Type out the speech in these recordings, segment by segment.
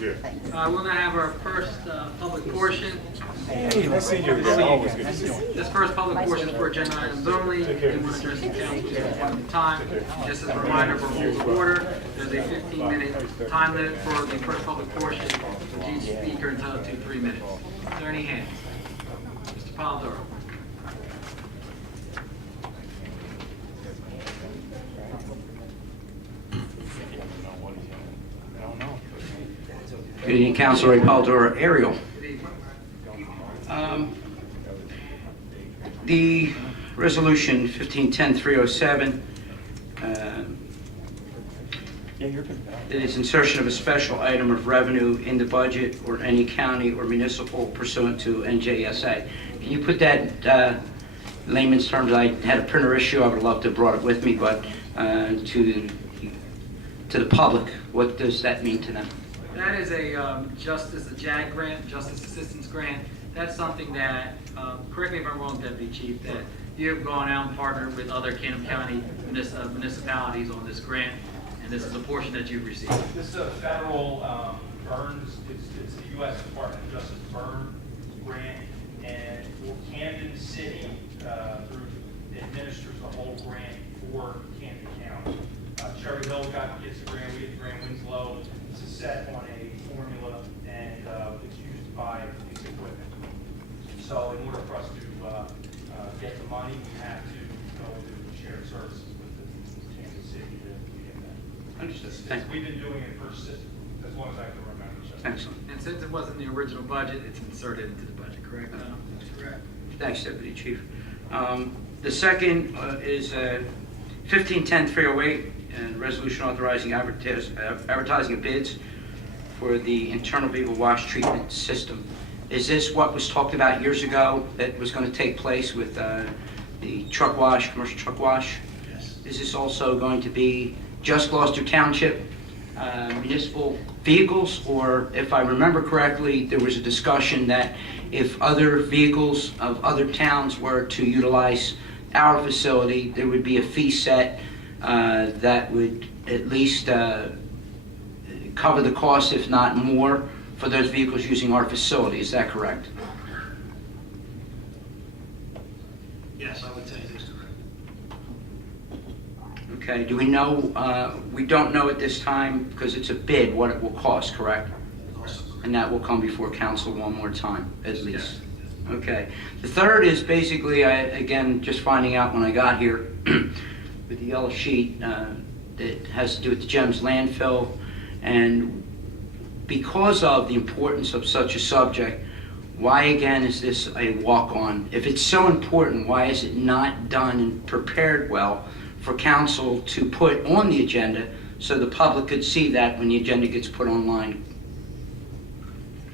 We'll now have our first public portion. Hey, nice seeing you again. Always good to see you. This first public portion is for agenda items only. We want to address the council at one point in time. Just as a reminder for rules of order, there's a 15-minute time limit for the first public portion, with each speaker entitled to 3 minutes. Is there any hands? Mr. Polidoro. Good evening, Councilor Polidoro. Ariel. The resolution 1510-307, it is insertion of a special item of revenue in the budget or any county or municipal pursuant to NJSA. Can you put that layman's terms? I had a printer issue. I would love to have brought it with me, but to the public, what does that mean to them? That is a a JAG grant, Justice Assistance Grant. That's something that, correct me if I'm wrong, Deputy Chief, that you have gone out and partnered with other Canham County municipalities on this grant, and this is a portion that you've received. This is a federal burns, it's the U.S. Department of Justice burn grant, and for Camden City, administers the whole grant for Camden County. Cherry Hill gets the grant, we get the grant, Winslow. It's set on a formula, and it's used to buy these equipment. So in order for us to get the money, we have to go into shared services with the Kansas City to get that. Understood. We've been doing it for as long as I can remember. So. Excellent. And since it wasn't the original budget, it's inserted into the budget, correct? That's correct. Thanks, Deputy Chief. The second is 1510-308, and resolution authorizing advertising of bids for the internal vehicle wash treatment system. Is this what was talked about years ago that was going to take place with the truck wash, commercial truck wash? Yes. Is this also going to be just Gloucester Township municipal vehicles? Or if I remember correctly, there was a discussion that if other vehicles of other towns were to utilize our facility, there would be a fee set that would at least cover the cost, if not more, for those vehicles using our facility. Is that correct? Yes, I would say it is correct. Okay. Do we know, we don't know at this time, because it's a bid, what it will cost, correct? Also correct. And that will come before council one more time, at least. Yes. Okay. The third is basically, again, just finding out when I got here, with the yellow sheet that has to do with the GEMS landfill, and because of the importance of such a subject, why again is this a walk-on? If it's so important, why is it not done and prepared well for council to put on the agenda so the public could see that when the agenda gets put online?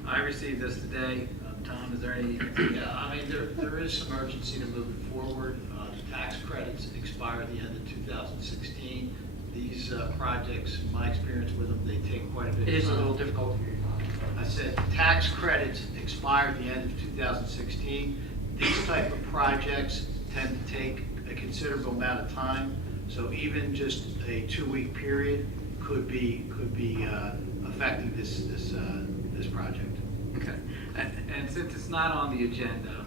I received this today. Tom, is there any? Yeah, I mean, there is some urgency to move it forward. The tax credits expire at the end of 2016. These projects, in my experience with them, they take quite a bit of time. It is a little difficult. I said tax credits expire at the end of 2016. These type of projects tend to take a considerable amount of time. So even just a 2-week period could be affecting this project. Okay. And since it's not on the agenda,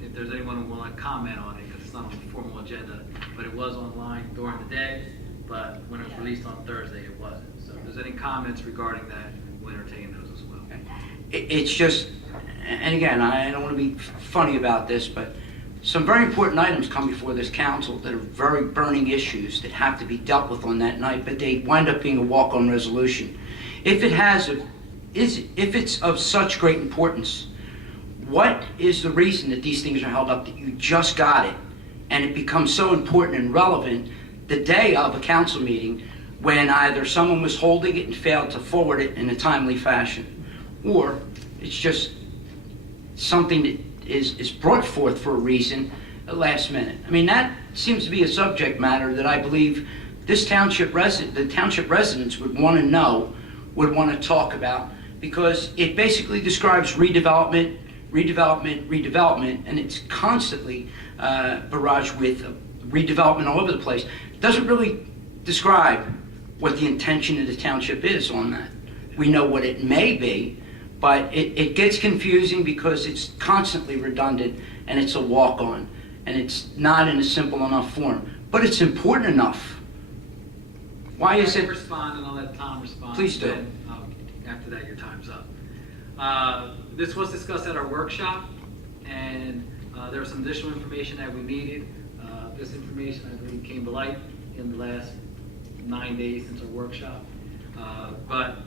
if there's anyone who want to comment on it, because it's not on the formal agenda, but it was online during the day, but when it was released on Thursday, it wasn't. So if there's any comments regarding that, we'll entertain those as well. It's just, and again, I don't want to be funny about this, but some very important items come before this council that are very burning issues that have to be dealt with on that night, but they wind up being a walk-on resolution. If it's of such great importance, what is the reason that these things are held up, that you just got it and it becomes so important and relevant the day of a council meeting when either someone was holding it and failed to forward it in a timely fashion, or it's just something that is brought forth for a reason at last minute? I mean, that seems to be a subject matter that I believe this the township residents would want to know, would want to talk about, because it basically describes redevelopment, and it's constantly barraged with redevelopment all over the place. It doesn't really describe what the intention of the township is on that. we know what it may be, but it gets confusing because it's constantly redundant and it's a walk-on and it's not in a simple enough form, but it's important enough. Why is I can it? respond, and I'll let Tom respond. Please do. Then, after that, your time's up. This was discussed at our workshop, and there was some additional information that we needed. This information, I believe, came to light in the last 9 days since our workshop. But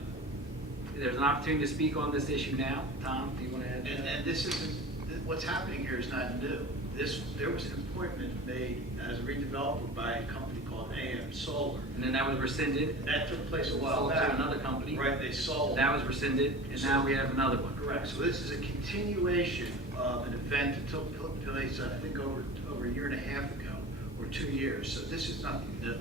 there's an opportunity to speak on this issue now. Tom, do you want to add to that? And this isn't, what's happening here is not new. There was an appointment made as a redeveloper by a company called AM Solar. And then that was rescinded. That took place a while Sold back. to another company. Right, they sold. That was rescinded, and now we have another one. Correct. So this is a continuation of an event that took place, I think, over a year and a half ago, or 2 years. So this is nothing new.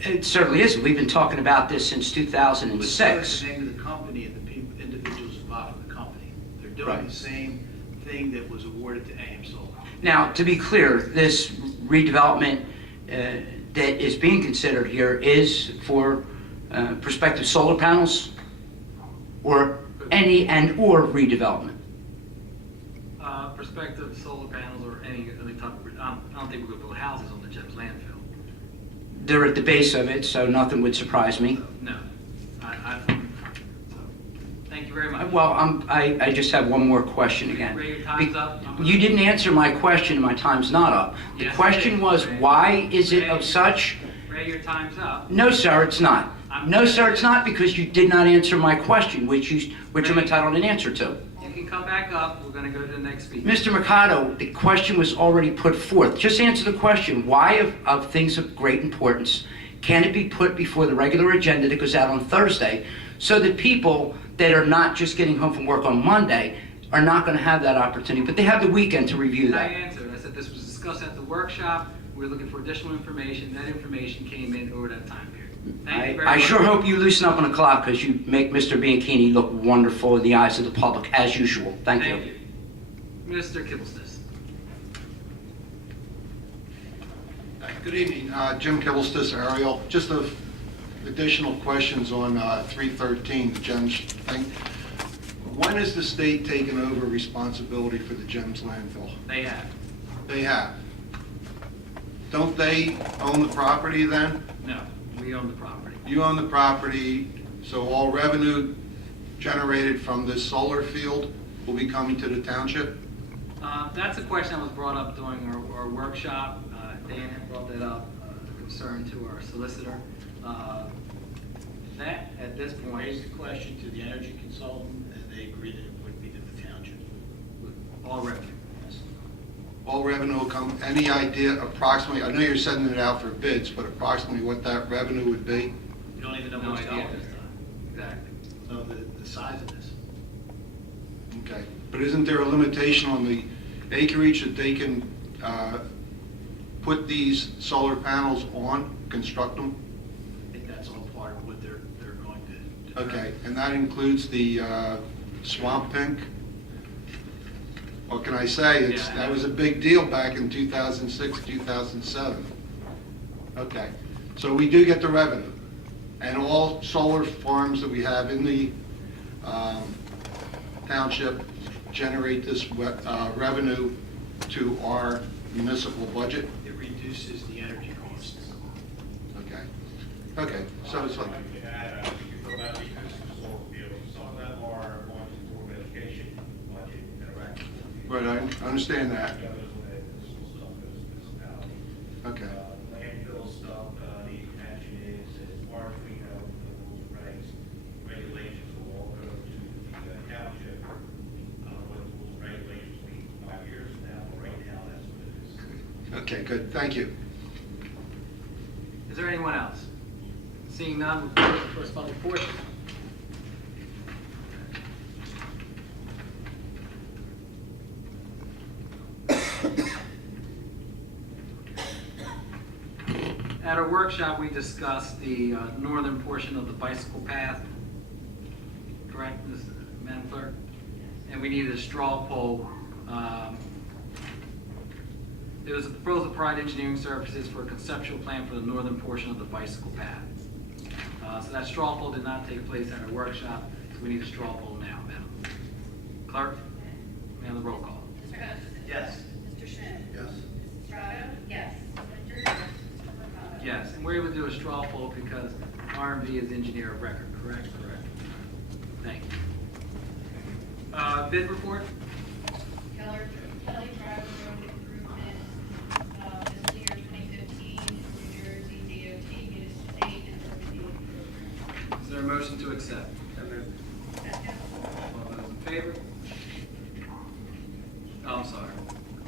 It certainly is. We've been talking about this since But so 2006. is the name of the company and the individuals involved in the company. They're doing Right. the same thing that was awarded to AM Solar. Now, to be clear, this redevelopment that is being considered here is for prospective solar panels or any or redevelopment. Prospective solar panels or any type of, I don't think we're going to build houses on the GEMS landfill. They're at the base of it, so nothing would surprise me. No. So, thank you very much. Well, I just have one more question again. Ray, your time's up. You didn't answer my question, and my time's not up. The Yes, it question is. was, Ray. why is it Ray, of such? Ray, your time's up. No, sir, it's not. No, sir, it's not, because you did not answer my question, which I'm entitled to an answer to. You can come back up. We're going to go to the next speaker. Mr. Mercado, the question was already put forth. Just answer the question. Why, of things of great importance, can it be put before the regular agenda that goes out on Thursday so that people that are not just getting home from work on Monday are not going to have that opportunity, but they have the weekend to review I that? answered. I said this was discussed at the workshop. We're looking for additional information. That information came in over that time period. Thank you very I much. sure hope you loosen up on the clock, because you make Mr. Bianchini look wonderful in the eyes of the public, as usual. Thank you. Mr. Kibblestis. Good evening, Jim Kibblestis, Ariel. Just additional questions on 313, the GEMS thing. When is the state taking over responsibility for the GEMS landfill? They have. They have. Don't they own the property then? No, we own the property. You own the property, so all revenue generated from this solar field will be coming to the township? That's a question that was brought up during our workshop. Dan had brought that up, a concern to our solicitor. That, at this point, Raised the question to the energy consultant, and they agreed that it would be to the township. with all revenue. All revenue will come, any idea approximately, I know you're sending it out for bids, but approximately what that revenue would be? You don't even know No what's idea going at on. this time. Exactly. Know the size of this. Okay, but isn't there a limitation on the acreage that they can put these solar panels on, construct them? I think that's all part of what they're going to determine. Okay, and that includes the swamp pink? What can I say? Yeah. That was a big deal back in 2006, 2007. Okay, so we do get the revenue. And all solar farms that we have in the township generate this revenue to our municipal budget? It reduces the energy costs. Okay. Okay, so it's like, You can add, you can go about reducing the solar fields. Some of them are going to Board of Education budget and erect. right, I understand that. The others will add the school stuff goes to municipality. Okay. Landfill stuff, the intention is, as far as we know, the rules and regs, regulations will all go to the township. I don't know what the rules and regulations will be 5 years from now, but right now, that's what it is. Okay, good, thank you. Is there anyone else? Seeing none, we'll close the corresponding portion. At our workshop, we discussed the northern portion of the bicycle path. Correct, Madam Clerk? And we needed a straw pole. There was a proposal to provide engineering services for a conceptual plan for the northern portion of the bicycle path. So that straw poll did not take place at our workshop, so we need a straw poll now, madam. Clerk, may I have the roll call? Mr. Hutchison? Yes. Mr. Schmidt? Yes. Mrs. Strato? Yes. Mr. Winters? Mr. Mercado? Yes, and we're able to do a straw poll because R&B is engineer of record, correct? Correct. Thank you. Bid report? Kelly Drive Road Improvement, fiscal year 2015, New Jersey DOT, Municipal State, and Urban Aid Program. Is there a motion to accept? Second. All those in favor? Oh, I'm sorry.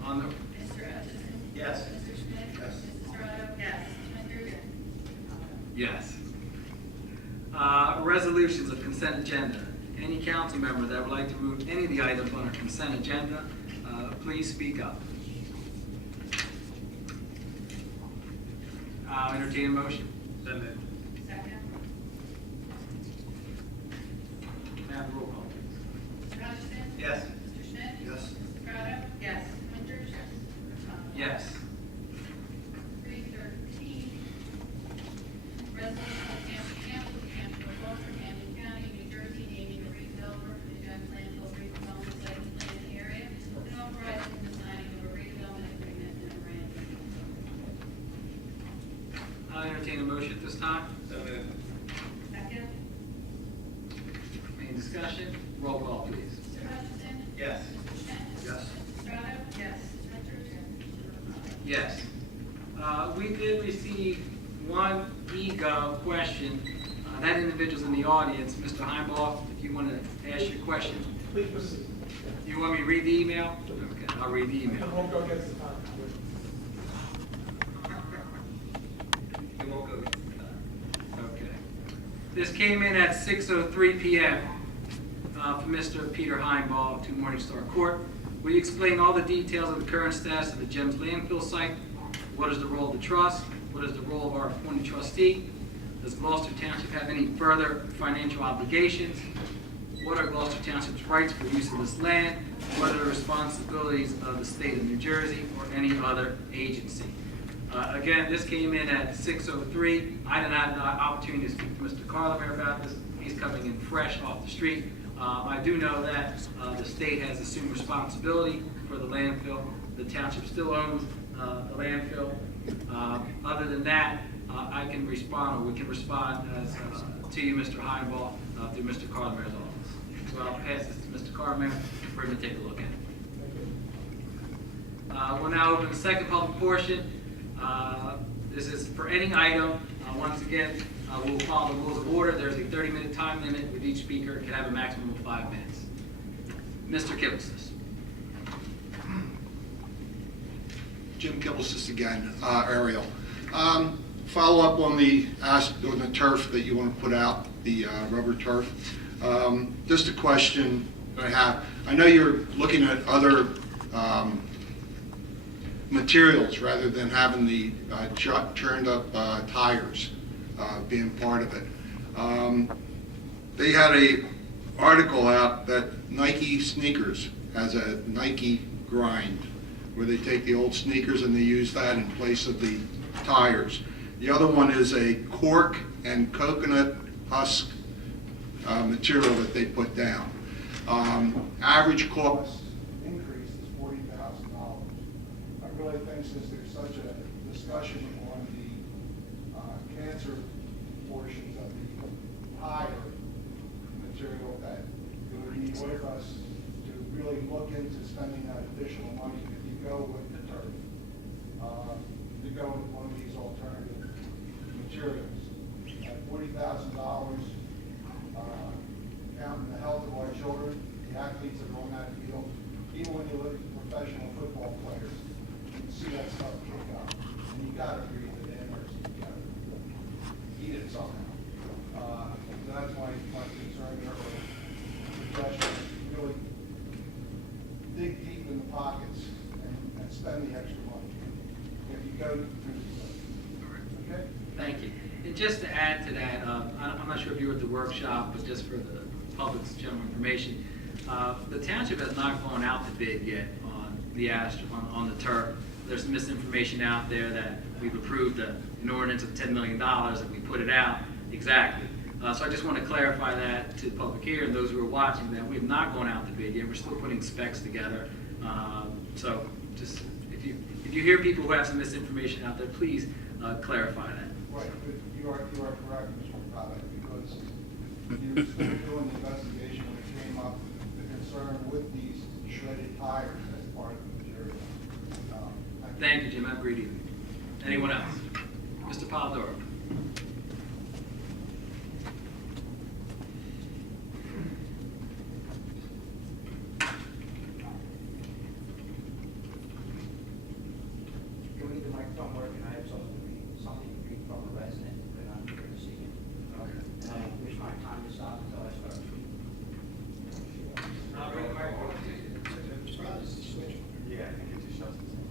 On the, Mr. Hutchison? Yes. Mr. Schmidt? Yes. Mrs. Strato? Yes. Mr. Winters? yes. Resolutions of consent agenda. Any council member that would like to remove any of the items on our consent agenda, please speak up. I'll entertain a motion. Second. May I have a roll call, please? Mr. Hutchison? Yes. Mr. Schmidt? Yes. Mrs. Strato? Yes. Mr. Winters? Mr. Mercado? Yes. 313, resolution of Township of Gloucester, Camden County, New Jersey, naming a redeveloper for the Jones Landfill redevelopment site plan area and authorizing the signing of a redevelopment agreement memorandum. I'll entertain a motion at this time. Second. Any discussion? Roll call, please. Mr. Hutchison? Yes. Mr. Schmidt? Yes. Mrs. Strato? Yes. Mr. Winters? Mr. Mercado? Yes. We did receive one e-gov question. That individual's in the audience. Mr. Heimbaugh, if you want to ask your question. Please proceed. You want me to read the email? Okay, I'll read the I email. won't go against the time. It won't go. Okay. This came in at 6:03 p.m. From Mr. Peter Heimbaugh to Morningstar Court. Will you explain all the details of the current status of the GEMS landfill site? What is the role of the trust? What is the role of our appointed trustee? Does Gloucester Township have any further financial obligations? What are Gloucester Township's rights for use of this land? What are the responsibilities of the state of New Jersey or any other agency? Again, this came in at 6:03. I did not have the opportunity to speak to Mr. Carlin about this. He's coming in fresh off the street. I do know that the state has assumed responsibility for the landfill. The township still owns the landfill. Other than that, I can respond, or we can respond as, to you, Mr. Heimbaugh, through Mr. Carlin's office. So I'll pass this to Mr. Carlin for him to take a look at it. We'll now open the second public portion. This is for any item. Once again, we'll follow the rules of order. There's a 30-minute time limit with each speaker. Can have a maximum of 5 minutes. Mr. Kibblestis. Jim Kibblestis again, Ariel. Follow up on the turf that you want to put out, the rubber turf. Just a question that I have. I know you're looking at other materials rather than having the churned up tires being part of it. They had a article out that Nike sneakers has a Nike grind, where they take the old sneakers and they use that in place of the tires. The other one is a cork and coconut husk material that they put down. Average cost Increase is $40,000. I really think since there's such a discussion on the cancer portions of the tire material, that it would be worth us to really look into spending that additional money if you go with the turf, to go with one of these alternative materials. At $40,000, counting the health of our children, the athletes that are on that field, even when you look at professional football players, you can see that stuff kick up. And you gotta breathe it in, or you gotta eat it somehow. So that's my concern or suggestion, really dig deep in the pockets and spend the extra money if you go through the, okay? Thank you. And just to add to that, I'm not sure if you were at the workshop, but just for the public's general information, the township has not gone out to bid yet on the on the turf. There's some misinformation out there that we've approved an ordinance of $10 million that we put it out. Exactly. So I just want to clarify that to the public here and those who are watching, that we have not gone out to bid yet. We're still putting specs together. So just, if you hear people who have some misinformation out there, please clarify that. Right, but you are correct, Mr. Paddock, because you were still doing the investigation when it came up, the concern with these shredded tires as part of the material. Thank you, Jim. Have a great evening. Anyone else? Mr. Polidoro. You need the microphone working, I have something to read from a resident, but I'm here to see it. And I don't wish my time to stop until I start speaking. Yeah, I think it just shuts itself.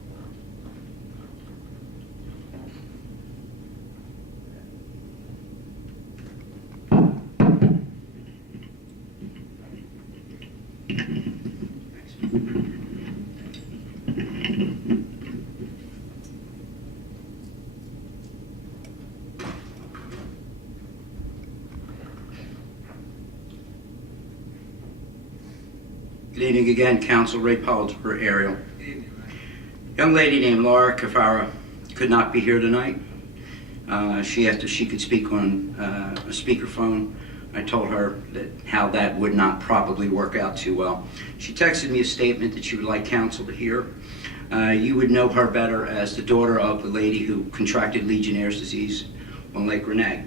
Good evening again, Council Ray Polidoro, Ariel. Young lady named Laura Cafara could not be here tonight. She asked if she could speak on a speakerphone. I told her that how that would not probably work out too well. She texted me a statement that she would like council to hear. You would know her better as the daughter of the lady who contracted Legionnaires disease on Lake Renee.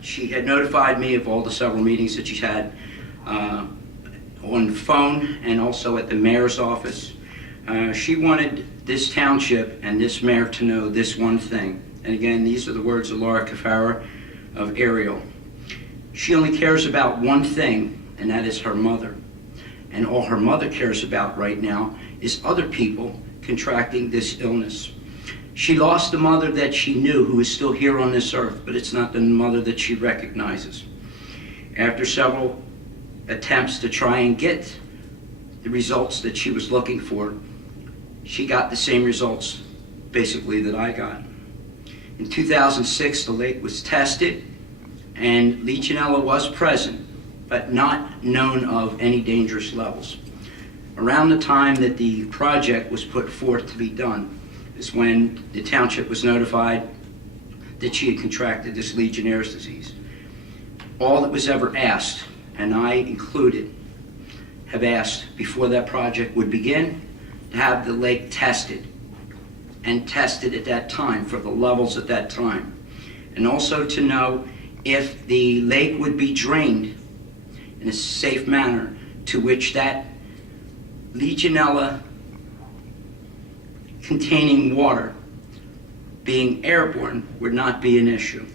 She had notified me of all the several meetings that she's had on the phone and also at the mayor's office. She wanted this township and this mayor to know this one thing. And again, these are the words of Laura Cafara of Ariel. She only cares about one thing, and that is her mother. And all her mother cares about right now is other people contracting this illness. She lost the mother that she knew, who is still here on this earth, but it's not the mother that she recognizes. After several attempts to try and get the results that she was looking for, she got the same results basically that I got. In 2006, the lake was tested and Legionella was present, but not known of any dangerous levels. Around the time that the project was put forth to be done is when the township was notified that she had contracted this Legionnaires disease. All that was ever asked, and I included, have asked before that project would begin to have the lake tested, and tested at that time for the levels at that time. And also to know if the lake would be drained in a safe manner to which that Legionella containing water being airborne would not be an issue.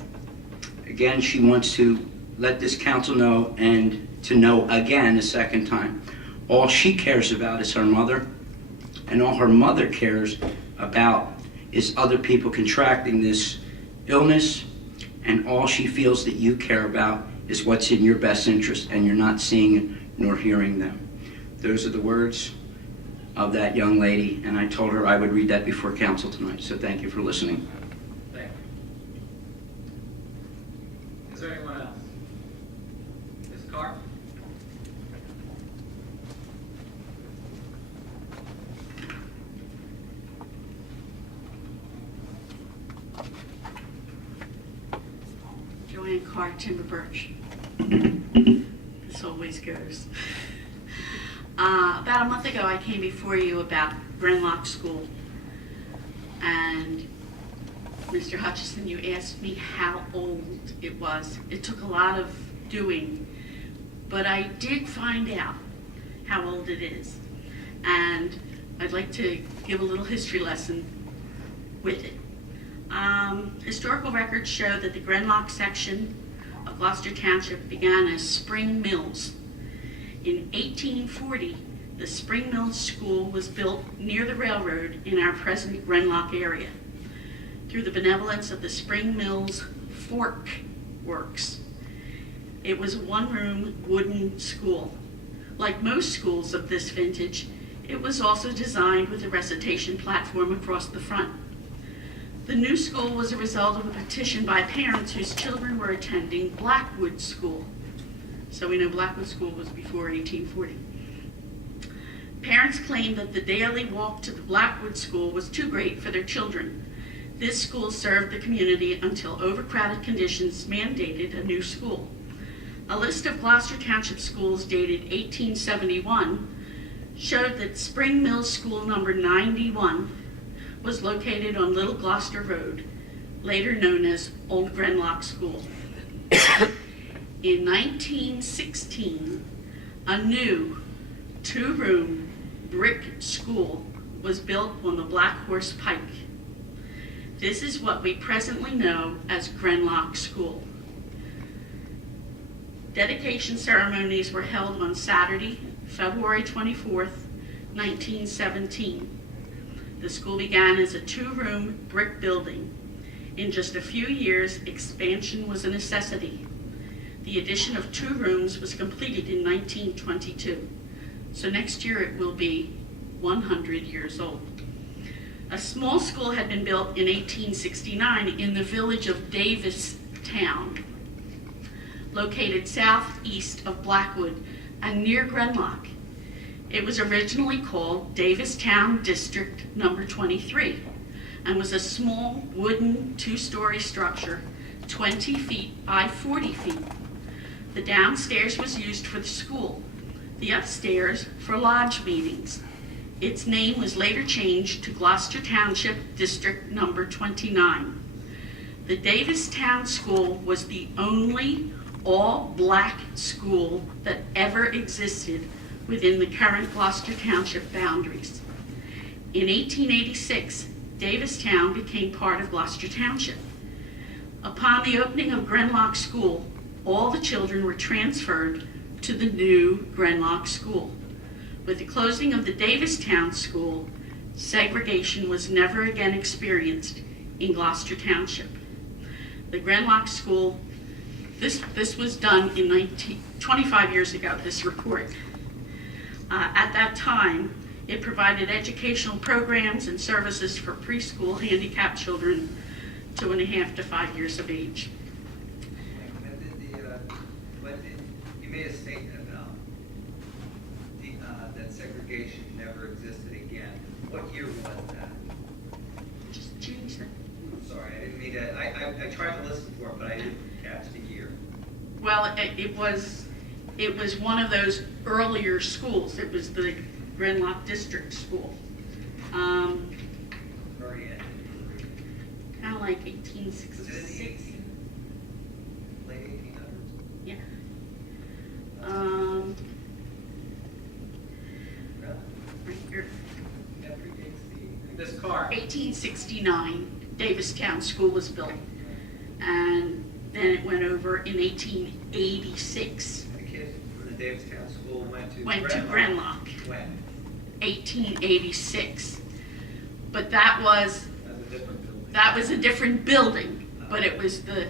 Again, she wants to let this council know, and to know again a second time, all she cares about is her mother, and all her mother cares about is other people contracting this illness, and all she feels that you care about is what's in your best interest, and you're not seeing nor hearing them. Those are the words of that young lady, and I told her I would read that before council tonight, so thank you for listening. Thank you. Is there anyone else? Ms. Carr? Joanne Carr, Timber Birch. This always goes. About a month ago, I came before you about Grenlock School. And Mr. Hutchison, you asked me how old it was. It took a lot of doing, but I did find out how old it is. And I'd like to give a little history lesson with it. Historical records show that the Grenlock section of Gloucester Township began as Spring Mills. In 1840, the Spring Mills School was built near the railroad in our present Grenlock area through the benevolence of the Spring Mills Fork Works. It was a one-room wooden school. Like most schools of this vintage, it was also designed with a recitation platform across the front. The new school was a result of a petition by parents whose children were attending Blackwood School. So we know Blackwood School was before 1840. Parents claimed that the daily walk to the Blackwood School was too great for their children. This school served the community until overcrowded conditions mandated a new school. A list of Gloucester Township schools dated 1871 showed that Spring Mill School number 91 was located on Little Gloucester Road, later known as Old Grenlock School. In 1916, a new 2-room brick school was built on the Black Horse Pike. This is what we presently know as Grenlock School. Dedication ceremonies were held on Saturday, February 24th, 1917. The school began as a 2-room brick building. In just a few years, expansion was a necessity. The addition of 2 rooms was completed in 1922. So next year it will be 100 years old. A small school had been built in 1869 in the village of Davistown, located southeast of Blackwood and near Grenlock. It was originally called Davistown District Number 23 and was a small wooden 2-story structure, 20 feet by 40 feet. The downstairs was used for the school, the upstairs for lodge meetings. Its name was later changed to Gloucester Township District Number 29. The Davistown School was the only all-black school that ever existed within the current Gloucester Township boundaries. In 1886, Davistown became part of Gloucester Township. Upon the opening of Grenlock School, all the children were transferred to the new Grenlock School. With the closing of the Davistown School, segregation was never again experienced in Gloucester Township. The Grenlock School, this was done in 25 years ago, this report. At that time, it provided educational programs and services for preschool handicapped children 2.5 to 5 years of age. You made a statement about that segregation never existed again. What year was that? Just change that. I'm sorry, I didn't mean to. I tried to listen for it, but I didn't catch the year. Well, it was one of those earlier schools. It was the Grenlock District School. Very end. Kind of like Was it in the 1866. late 1800s? Yeah. Right here. That predates the. This car. 1869, Davistown School was built. And then it went over in 1886. The kids from the Davistown School went to Grenlock. When? 1886. But that was a different building, but it was That's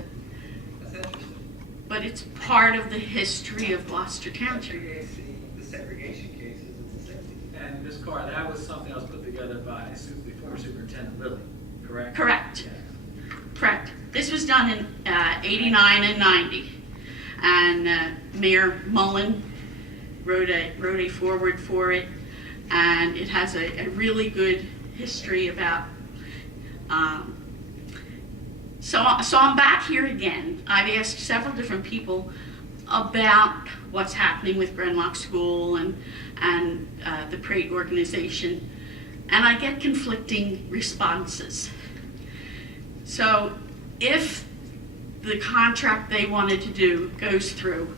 interesting. but it's part of the history of Gloucester Township. That predates the segregation cases in the 60s. And this car, that was something that was put together by the former superintendent Lilly, correct? Correct. Yeah. Correct. This was done in 89 and 90. And Mayor Mullen wrote a foreword for it. And it has a really good history about, so I'm back here again. I've asked several different people about what's happening with Grenlock School and the parade organization, and I get conflicting responses. So if the contract they wanted to do goes through,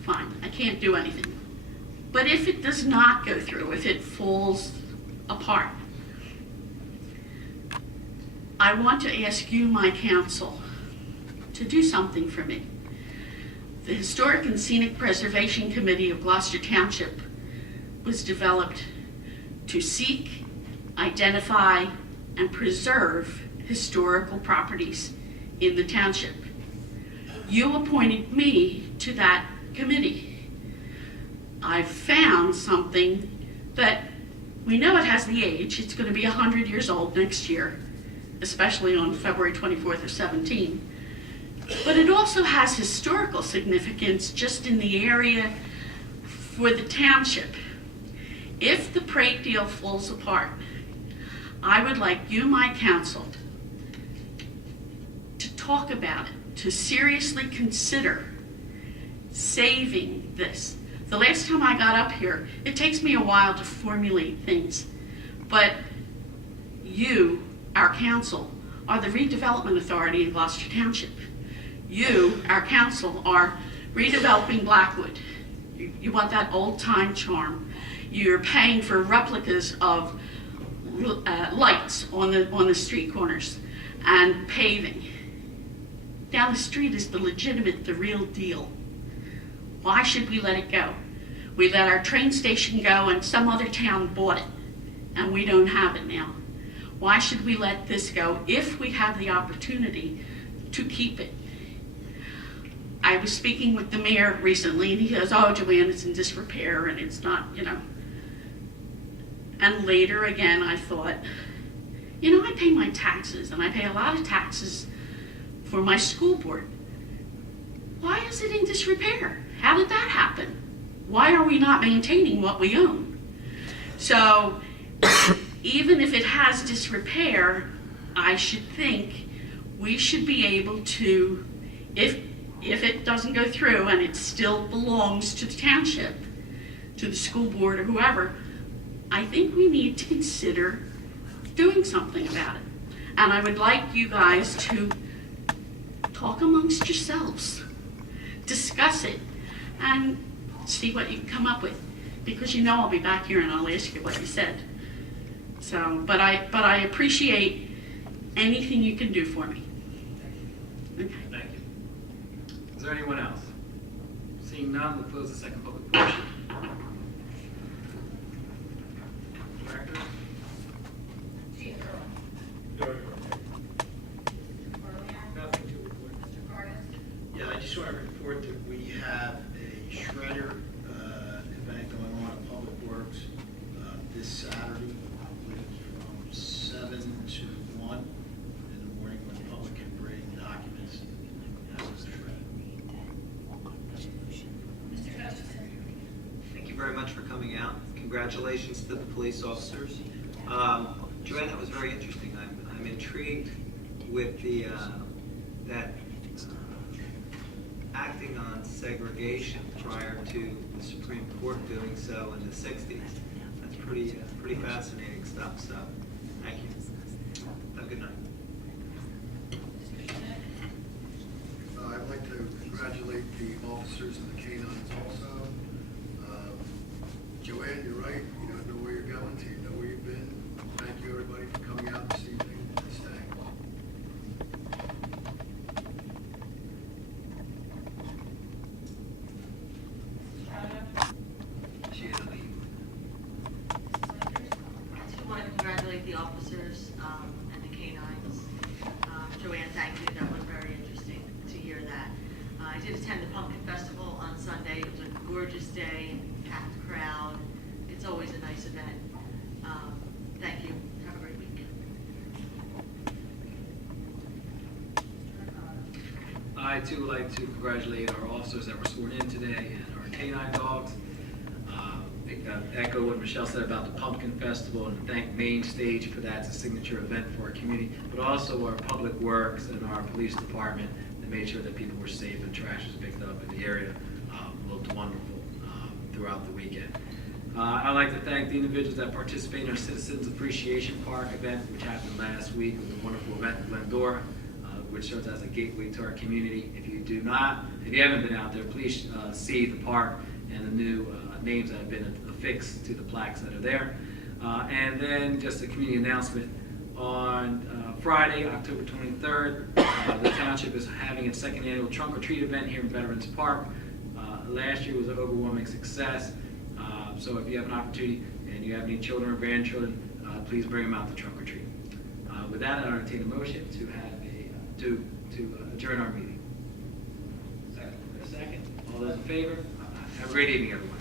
fine, I can't do anything. But if it does not go through, if it falls apart, I want to ask you, my council, to do something for me. The Historic and Scenic Preservation Committee of Gloucester Township was developed to seek, identify, and preserve historical properties in the township. You appointed me to that committee. I've found something that we know it has the age. It's going to be 100 years old next year. especially on February 24th or 17th. But it also has historical significance just in the area for the township. If the parade deal falls apart, I would like you, my council, to talk about it, to seriously consider saving this. The last time I got up here, it takes me a while to formulate things, but you, our council, are the redevelopment authority in Gloucester Township. You, our council, are redeveloping Blackwood. You want that old-time charm. You're paying for replicas of lights on the street corners and paving. Down the street is the legitimate, the real deal. Why should we let it go? We let our train station go and some other town bought it, and we don't have it now. Why should we let this go if we have the opportunity to keep it? I was speaking with the mayor recently, and he goes, "Oh, Joanne, it's in disrepair, and it's not, you know." And later again, I thought, you know, I pay my taxes, and I pay a lot of taxes for my school board. Why is it in disrepair? How did that happen? Why are we not maintaining what we own? So even if it has disrepair, I should think we should be able to, if it doesn't go through and it still belongs to the township, to the school board or whoever, I think we need to consider doing something about it. And I would like you guys to talk amongst yourselves, discuss it, and see what you can come up with. Because you know I'll be back here and I'll ask you what you said. So, but I appreciate anything you can do for me. Okay. Thank you. Is there anyone else? Seeing none, we'll close the second public portion. Director? Nothing to report. Yeah, I just want to report that we have a shredder event going on at Public Works this Saturday, I believe, from 7 to 1 in the morning, when the public can bring documents. Thank you very much for coming out. Congratulations to the police officers. Joanne, that was very interesting. I'm intrigued with the that acting on segregation prior to the Supreme Court doing so in the 60s. That's pretty fascinating stuff. So, thank you. Have a good night. I'd like to congratulate the officers and the canines also. Joanne, you're right. You don't know where you're going to. You know where you've been. Thank you, everybody, for coming out this evening and staying. She had to leave. I just want to congratulate the officers and the canines. Joanne, thank you. That was very interesting to hear that. I did attend the Pumpkin Festival on Sunday. It was a gorgeous day, packed crowd. It's always a nice event. Thank you. Have a great week. I too would like to congratulate our officers that were sworn in today and our canine dogs. Echo what Michelle said about the Pumpkin Festival, and thank Main Stage for that. It's a signature event for our community, but also our Public Works and our police department that made sure that people were safe and trash was picked up in the area. Looked wonderful throughout the weekend. I'd like to thank the individuals that participated in our Citizens Appreciation Park event, which happened last week. It was a wonderful event in Glendora, which serves as a gateway to our community. If you haven't been out there, please see the park and the new names that have been affixed to the plaques that are there. And then just a community announcement. On Friday, October 23rd, the township is having its second annual trunk or treat event here in Veterans Park. Last year was an overwhelming success. So if you have an opportunity and you have any children or grandchildren, please bring them out to trunk or treat. With that, I entertain a motion to have to adjourn our meeting. Second. All those in favor? Have a great evening, everyone.